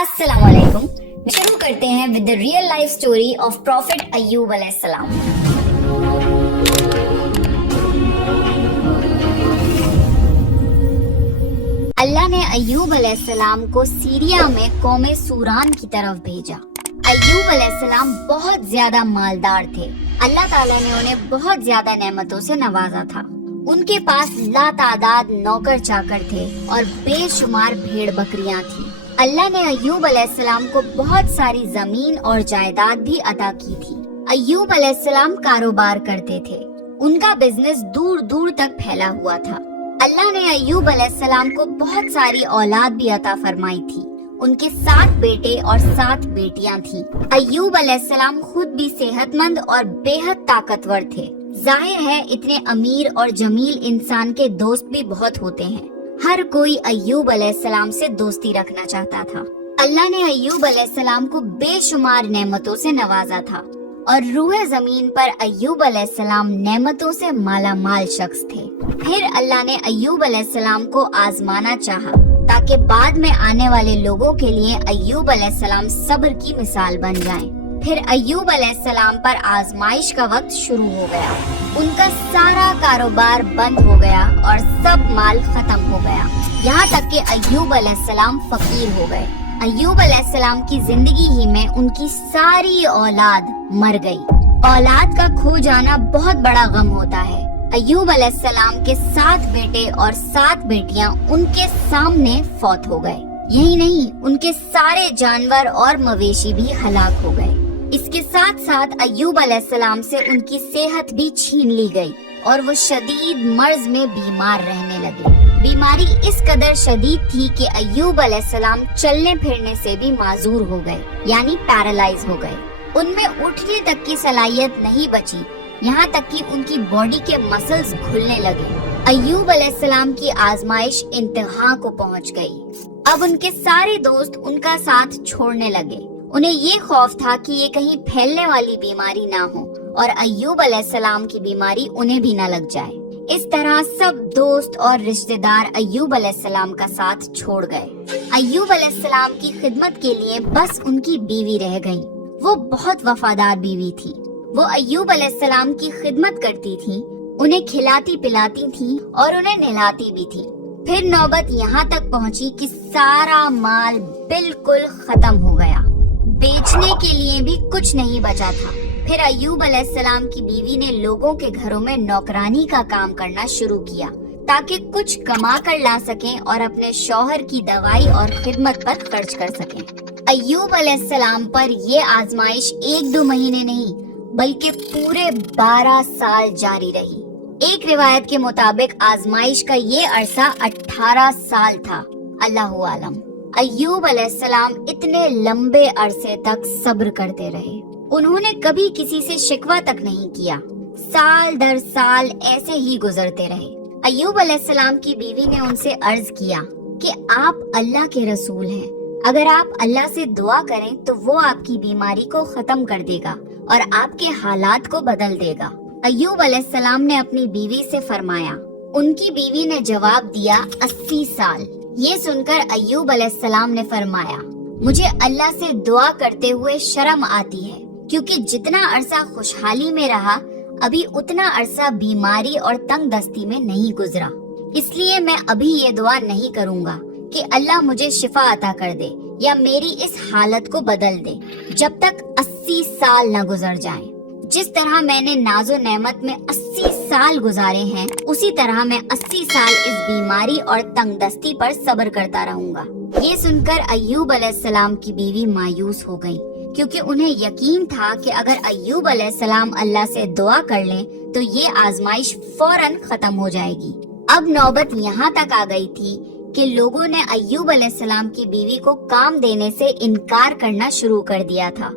अस्सलाम वालेकुम। शुरू करते हैं with the real life story of prophet Ayyub अलैहिस्सलाम। अल्लाह ने अय्यूब अलैहिस्सलाम को सीरिया में कौमे सूरान की तरफ भेजा। अय्यूब अलैहिस्सलाम बहुत ज्यादा मालदार थे। अल्लाह ताला ने उन्हें बहुत ज्यादा नेमतों से नवाजा था। उनके पास लातादाद नौकर चाकर थे और बेशुमार भेड़ बकरियां थी। अल्लाह ने अय्यूब अलैहिस्सलाम को बहुत सारी जमीन और जायदाद भी अता की थी। अय्यूब अलैहिस्सलाम कारोबार करते थे। उनका बिजनेस दूर दूर तक फैला हुआ था। अल्लाह ने अय्यूब अलैहिस्सलाम को बहुत सारी औलाद भी अता फरमाई थी। उनके 7 बेटे और 7 बेटियां थीं। अय्यूब अलैहिस्सलाम खुद भी सेहतमंद और बेहद ताकतवर थे। जाहिर है इतने अमीर और जमील इंसान के दोस्त भी बहुत होते हैं। हर कोई अय्यूब अलैहिस्सलाम से दोस्ती रखना चाहता था। अल्लाह ने अय्यूब अलैहिस्सलाम को बेशुमार नेमतों से नवाजा था और रूहे जमीन पर अय्यूब अलैहिस्सलाम नेमतों से माला माल शख्स थे। फिर अल्लाह ने अय्यूब अलैहिस्सलाम को आजमाना चाहा ताकि बाद में आने वाले लोगों के लिए अय्यूब अलैहिस्सलाम सब्र की मिसाल बन जाएं। फिर अय्यूब अलैहिस्सलाम पर आजमाइश का वक्त शुरू हो गया। उनका सारा कारोबार बंद हो गया और सब माल खत्म हो गया। यहाँ तक कि अय्यूब अलैहिस्सलाम फकीर हो गए। अय्यूब अलैहिस्सलाम की जिंदगी ही में उनकी सारी औलाद मर गई। औलाद का खो जाना बहुत बड़ा गम होता है। अय्यूब अलैहिस्सलाम के 7 बेटे और 7 बेटियां उनके सामने फौत हो गए। यही नहीं, उनके सारे जानवर और मवेशी भी हलाक हो गए। इसके साथ साथ अय्यूब अलैहिस्सलाम से उनकी सेहत भी छीन ली गई और वो शदीद मर्ज में बीमार रहने लगे। बीमारी इस कदर शदीद थी कि अय्यूब अलैहिस्सलाम चलने फिरने से भी माजूर हो गए, यानी पैरालाइज हो गए। उनमें उठने तक की सलाहियत नहीं बची, यहाँ तक कि उनकी बॉडी के मसल्स घुलने लगे। अय्यूब अलैहिस्सलाम की आजमाइश इंतहा को पहुँच गई। अब उनके सारे दोस्त उनका साथ छोड़ने लगे। उन्हें ये खौफ था कि ये कहीं फैलने वाली बीमारी ना हो और अय्यूब अलैहिस्सलाम की बीमारी उन्हें भी ना लग जाए। इस तरह सब दोस्त और रिश्तेदार अय्यूब अलैहिस्सलाम का साथ छोड़ गए। अय्यूब अलैहिस्सलाम की खिदमत के लिए बस उनकी बीवी रह गई। वो बहुत वफादार बीवी थी। वो अय्यूब अलैहिस्सलाम की खिदमत करती थी, उन्हें खिलाती पिलाती थी और उन्हें नहलाती भी थी। फिर नौबत यहाँ तक पहुँची कि सारा माल बिल्कुल खत्म हो गया। बेचने के लिए भी कुछ नहीं बचा था। फिर अय्यूब अलैहिस्सलाम की बीवी ने लोगों के घरों में नौकरानी का काम करना शुरू किया ताकि कुछ कमा कर ला सकें और अपने शौहर की दवाई और खिदमत पर खर्च कर सकें। अय्यूब अलैहिस्सलाम पर ये आजमाइश 1-2 महीने नहीं बल्कि पूरे 12 साल जारी रही। एक रिवायत के मुताबिक आजमाइश का ये अरसा 18 साल था। अल्लाहु आलम। अय्यूब अलैहिस्सलाम इतने लंबे अरसे तक सब्र करते रहे। उन्होंने कभी किसी से शिकवा तक नहीं किया। साल दर साल ऐसे ही गुजरते रहे। अय्यूब अलैहिस्सलाम की बीवी ने उनसे अर्ज किया कि आप अल्लाह के रसूल हैं। अगर आप अल्लाह से दुआ करें तो वो आपकी बीमारी को खत्म कर देगा और आपके हालात को बदल देगा। अय्यूब अलैहिस्सलाम ने अपनी बीवी से फरमाया। उनकी बीवी ने जवाब दिया 80 साल। ये सुनकर अय्यूब अलैहिस्सलाम ने फरमाया, मुझे अल्लाह से दुआ करते हुए शर्म आती है क्योंकि जितना अरसा खुशहाली में रहा अभी उतना अरसा बीमारी और तंग दस्ती में नहीं गुजरा। इसलिए मैं अभी ये दुआ नहीं करूँगा कि अल्लाह मुझे शिफा अता कर दे या मेरी इस हालत को बदल दे जब तक 80 साल न गुजर जाएं। जिस तरह मैंने नाजो नेमत में 80 साल गुजारे हैं उसी तरह मैं 80 साल इस बीमारी और तंगदस्ती पर सब्र करता रहूंगा। ये सुनकर अय्यूब अलैहिस्सलाम की बीवी मायूस हो गई क्योंकि उन्हें यकीन था कि अगर अय्यूब अलैहिस्सलाम अल्लाह से दुआ कर लें तो ये आजमाइश फौरन खत्म हो जाएगी। अब नौबत यहाँ तक आ गई थी कि लोगों ने अय्यूब अलैहिस्सलाम की बीवी को काम देने से इनकार करना शुरू कर दिया था,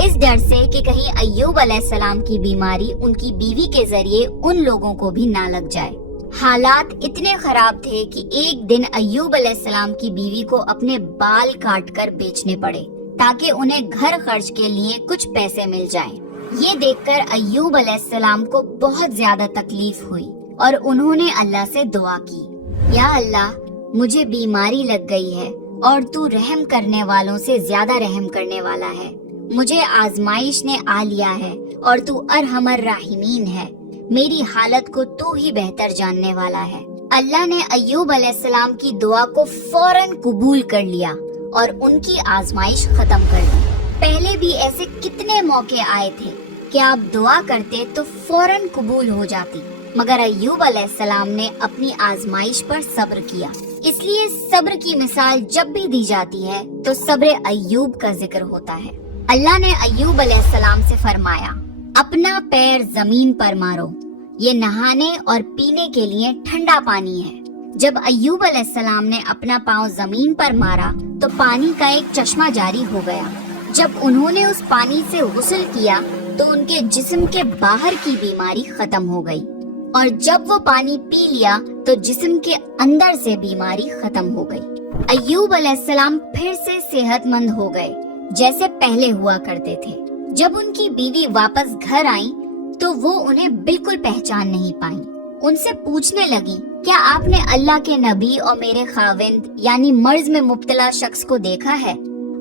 इस डर से कि कहीं अय्यूब अलैहिस्सलाम की बीमारी उनकी बीवी के जरिए उन लोगों को भी ना लग जाए। हालात इतने खराब थे कि एक दिन अय्यूब अलैहिस्सलाम की बीवी को अपने बाल काटकर बेचने पड़े ताकि उन्हें घर खर्च के लिए कुछ पैसे मिल जाएं। ये देखकर अय्यूब अलैहिस्सलाम को बहुत ज्यादा तकलीफ हुई और उन्होंने अल्लाह से दुआ की, या अल्लाह मुझे बीमारी लग गई है اور تو رحم کرنے والوں سے زیادہ رحم کرنے والا ہے۔ مجھے آزمائش نے آ لیا ہے اور تو ارحم الراحمین ہے، میری حالت کو تو ہی بہتر جاننے والا ہے۔ اللہ نے ایوب علیہ السلام کی دعا کو فوراً قبول کر لیا اور ان کی آزمائش ختم کر دی۔ پہلے بھی ایسے کتنے موقع آئے تھے کہ آپ دعا کرتے تو فوراً قبول ہو جاتی، مگر ایوب علیہ السلام نے اپنی آزمائش پر صبر کیا۔ اس لیے صبر کی مثال جب بھی دی جاتی ہے تو صبر ایوب کا ذکر ہوتا ہے۔ اللہ نے ایوب علیہ السلام سے فرمایا، اپنا پیر زمین پر مارو، یہ نہانے اور پینے کے لیے ٹھنڈا پانی ہے۔ جب ایوب علیہ السلام نے اپنا پاؤں زمین پر مارا تو پانی کا ایک چشمہ جاری ہو گیا۔ جب انہوں نے اس پانی سے غسل کیا تو ان کے جسم کے باہر کی بیماری ختم ہو گئی، اور جب وہ پانی پی لیا تو جسم کے اندر سے بیماری ختم ہو گئی۔ ایوب علیہ السلام پھر سے صحت مند ہو گئے جیسے پہلے ہوا کرتے تھے۔ جب ان کی بیوی واپس گھر آئیں تو وہ انہیں بالکل پہچان نہیں پائیں۔ ان سے پوچھنے لگی، کیا آپ نے اللہ کے نبی اور میرے خاوند یعنی مرض میں مبتلا شخص کو دیکھا ہے؟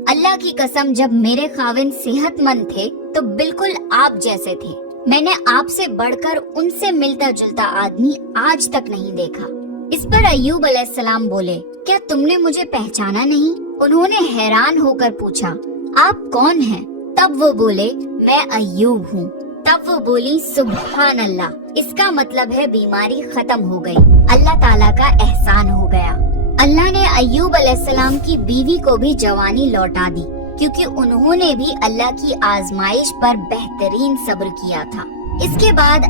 اللہ کی قسم، جب میرے خاوند صحت مند تھے تو بالکل آپ جیسے تھے۔ میں نے آپ سے بڑھ کر ان سے ملتا جلتا آدمی آج تک نہیں دیکھا۔ اس پر ایوب علیہ السلام بولے، کیا تم نے مجھے پہچانا نہیں؟ انہوں نے حیران ہو کر پوچھا، آپ کون ہیں؟ تب وہ بولے، میں ایوب ہوں۔ تب وہ بولی، سبحان اللہ، اس کا مطلب ہے بیماری ختم ہو گئی، اللہ تعالیٰ کا احسان ہو گیا۔ اللہ نے ایوب علیہ السلام کی بیوی کو بھی جوانی لوٹا دی، کیونکہ انہوں نے بھی اللہ کی آزمائش پر بہترین صبر کیا تھا۔ اس کے بعد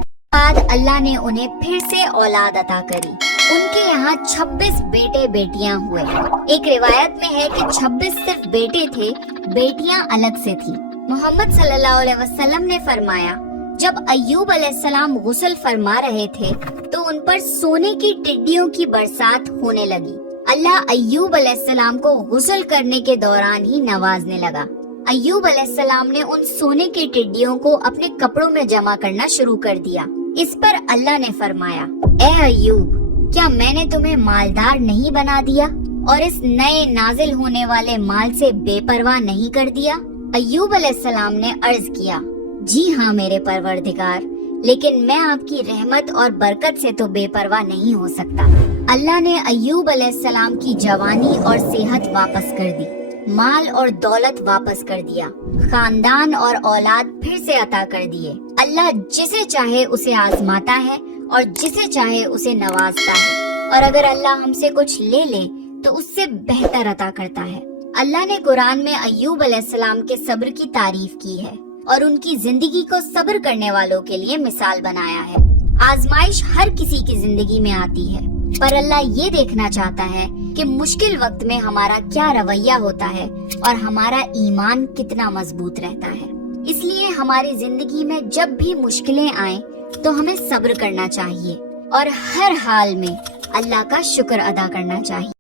اللہ نے انہیں پھر سے اولاد عطا کری۔ ان کے یہاں 26 بیٹے بیٹیاں ہوئے۔ ایک روایت میں ہے کہ 26 صرف بیٹے تھے، بیٹیاں الگ سے تھی۔ محمد صلی اللہ علیہ وسلم نے فرمایا، جب ایوب علیہ السلام غسل فرما رہے تھے تو ان پر سونے کی ٹڈیوں کی برسات ہونے لگی۔ اللہ ایوب علیہ السلام کو غسل کرنے کے دوران ہی نوازنے لگا۔ ایوب علیہ السلام نے ان سونے کی ٹڈیوں کو اپنے کپڑوں میں جمع کرنا شروع کر دیا۔ اس پر اللہ نے فرمایا، اے ایوب، کیا میں نے تمہیں مالدار نہیں بنا دیا اور اس نئے نازل ہونے والے مال سے بے پرواہ نہیں کر دیا؟ ایوب علیہ السلام نے عرض کیا، جی ہاں میرے پروردگار، لیکن میں آپ کی رحمت اور برکت سے تو بے پرواہ نہیں ہو سکتا۔ اللہ نے ایوب علیہ السلام کی جوانی اور صحت واپس کر دی، مال اور دولت واپس کر دیا، خاندان اور اولاد پھر سے عطا کر دیے۔ اللہ جسے چاہے اسے آزماتا ہے اور جسے چاہے اسے نوازتا ہے، اور اگر اللہ ہم سے کچھ لے لے تو اس سے بہتر عطا کرتا ہے۔ اللہ نے قرآن میں ایوب علیہ السلام کے صبر کی تعریف کی ہے اور ان کی زندگی کو صبر کرنے والوں کے لیے مثال بنایا ہے۔ آزمائش ہر کسی کی زندگی میں آتی ہے، پر اللہ یہ دیکھنا چاہتا ہے کہ مشکل وقت میں ہمارا کیا رویہ ہوتا ہے اور ہمارا ایمان کتنا مضبوط رہتا ہے۔ اس لیے ہماری زندگی میں جب بھی مشکلیں آئیں تو ہمیں صبر کرنا چاہیے اور ہر حال میں اللہ کا شکر ادا کرنا چاہیے۔